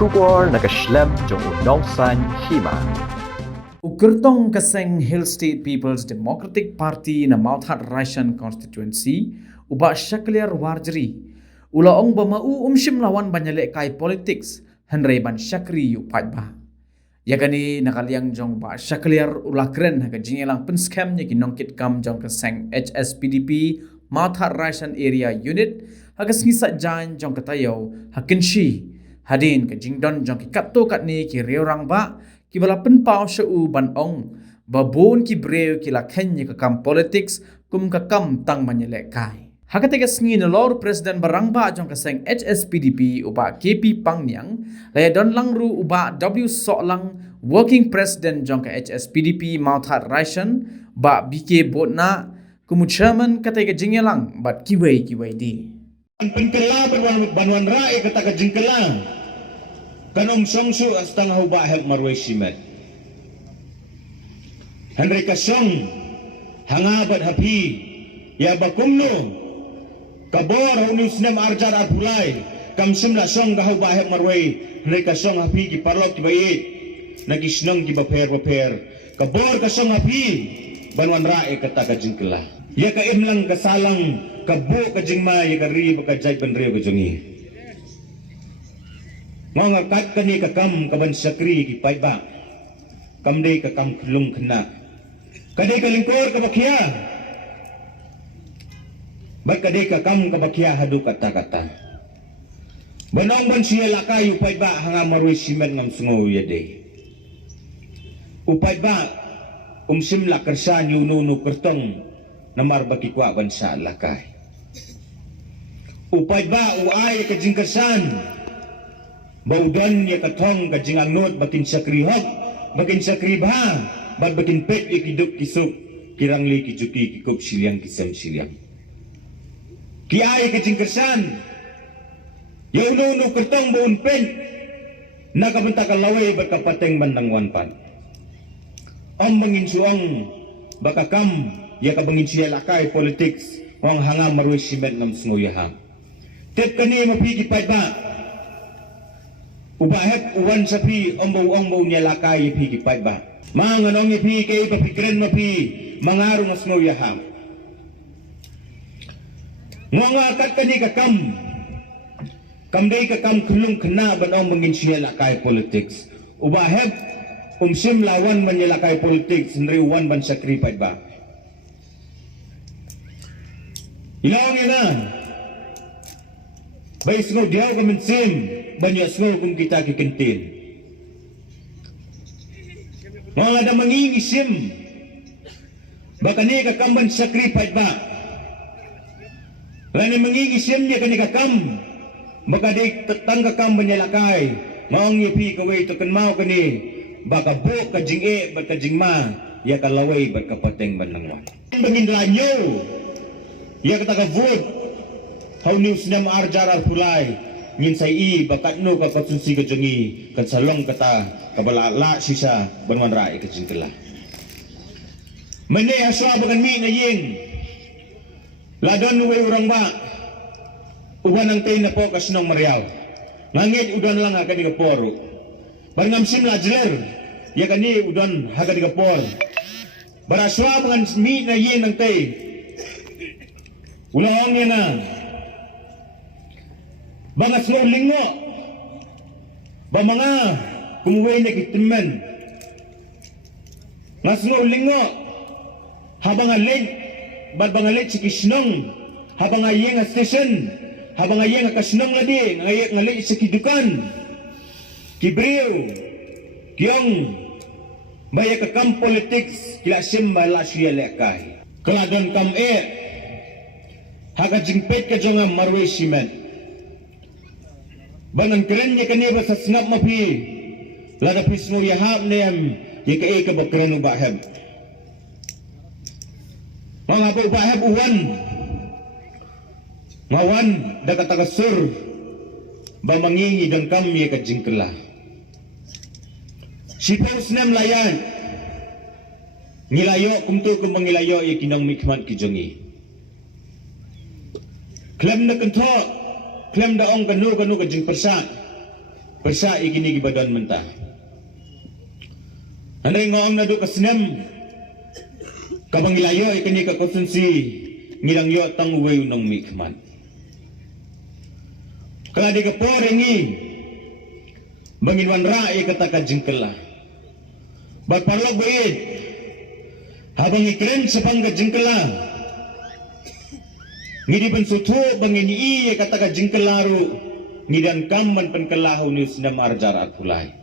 Shubor nakaslem jong unongsan hima. Ukurtong Kaseng Hill State People's Democratic Party na Mount Hutt Rishan constituency uba Shakliar Warjri ulaong bamau lawan banyale kai politics Henry ban Shakri yupat ba. Yagani nakaliang jong ba Shakliar ulakren haga jingelang penskam nya kinongkit kam jong Kaseng HSPDP Mount Hutt Rishan area unit haga ngisa jan jong katayo hakinshi hadin ka jingdon jong kikato kat ni ki reorang ba ki bala penpau shau ban ong babon ki breu ki la kenya ka kam politics kum ka kam tang manyele kai hakatega sngi na lord president barangba jong kaseng HSPDP uba KP Pangnyang laya don langru uba W Soklang working president jong ka HSPDP Mount Hutt Rishan ba BK Botna kumu chairman katega jingelang bat kiwei di Pengkela banwan rai kata ka jingkela kanong songsu astang huba help marway simet Henry Kasong hangabat hapi ya bakumno kabor hunus nem arjar apulai kam simla song ga huba help marway Henry Kasong hapi ki parlok ki bayit nagisnong ki baper kabor kasong hapi banwan rai kata ka jingkela ya ka imlang kasalang kabo ka jingma ya ka ri ka jay banrio ka jongi mga kat kani kakam kaban sakri ki paiba kamde kakam kulung kena kade kalingkor kabakya bat kade kakam kabakya hadu kata banong ban siya lakay upaiba hanga marwi simen ngam sungo yade upaiba sim lakarsan yununu kertong namar baki kwa bansa lakay upaiba uay ka jingkasan baudon ya katong kajing angnot bakin sakri hok bakin sakri ba bad bakin pet ikiduk kisuk kirangli kijuki kikup siliang kisam siliang kiai kajing kersan ya unu kertong baun pen nakabentakal lawe berkapateng bandang wanpan om mangin suang bakakam ya kabangin siya lakay politics wang hanga marwis simet ngam sunguyaha tep kani mapigi ba ubahep uwan sapi ombo niya lakay ipigi ba mga nong ipigi papikren mapi mangarong as ngoyaham nga akat kani kakam kamday kakam kulung kena banong mangin siya lakay politics ubahep sim lawan man niya lakay politics nri uwan ban sakri ba ilawang yan na bay sngo diyaw ka minsim banyak sngo kung kita kikintin mga da mangingisim baka ni kakamban sakripay ba lani mangingisim niya kani kakam baka di tatang kakam banyak lakay maong yupi kaway tukan mao kani baka buk kajing baka kajing ma ya kalaway baka pateng banangwan bangin lanyo ya kata vote how news nam arjar pulai ngin sai I bakat no ka kapsunsi ka jongi kan salong kata kabalala sisa banwan rai ka jingkela mene aswa bagan mi na ying ladon nuwe urang ba uban ang tay na po kasnong mariaw ngangit udan lang akan di kaporo barngam sim lajler ya kani udan haga di kapor baraswa bagan mi na ying ang tay ulawang yan na bangat slow lingo ba mga kumuway na kitimen nga slow lingo habang alit bad bang alit si kisnong habang ayeng a station habang ayeng a kasnong ladi ngayeng alit si kidukan kibriyo kiyong baya kakam politics kila simba la siya lekay kaladon kam haga jingpet ka jongam marwe simen banan keren niya kaniba sa snap mapi lada pismo yahab niyam yaka eka bakren ubaheb mga po ubaheb uwan ngawan dakatagasur ba mangingi dan kam yaka jingkela sipos nem layan ngilayo kumto kung mangilayo yakinang mikmat kijongi klem na kanto klem daong kanu ka jing persa persa igini gibadan mentah. Andai ngong na do kasnem kabangilayo ikini ka konsensi ngirang yo tang uwe unang mikman. Kala di kaporengi banginwan ra ikataka jingkela. Bagparlog bait habang ikren sa pangga jingkela. Ngidi pensutu bangini iya kataka jingkelaru ngidan kamman penkelahu ni sinam arjar akulai.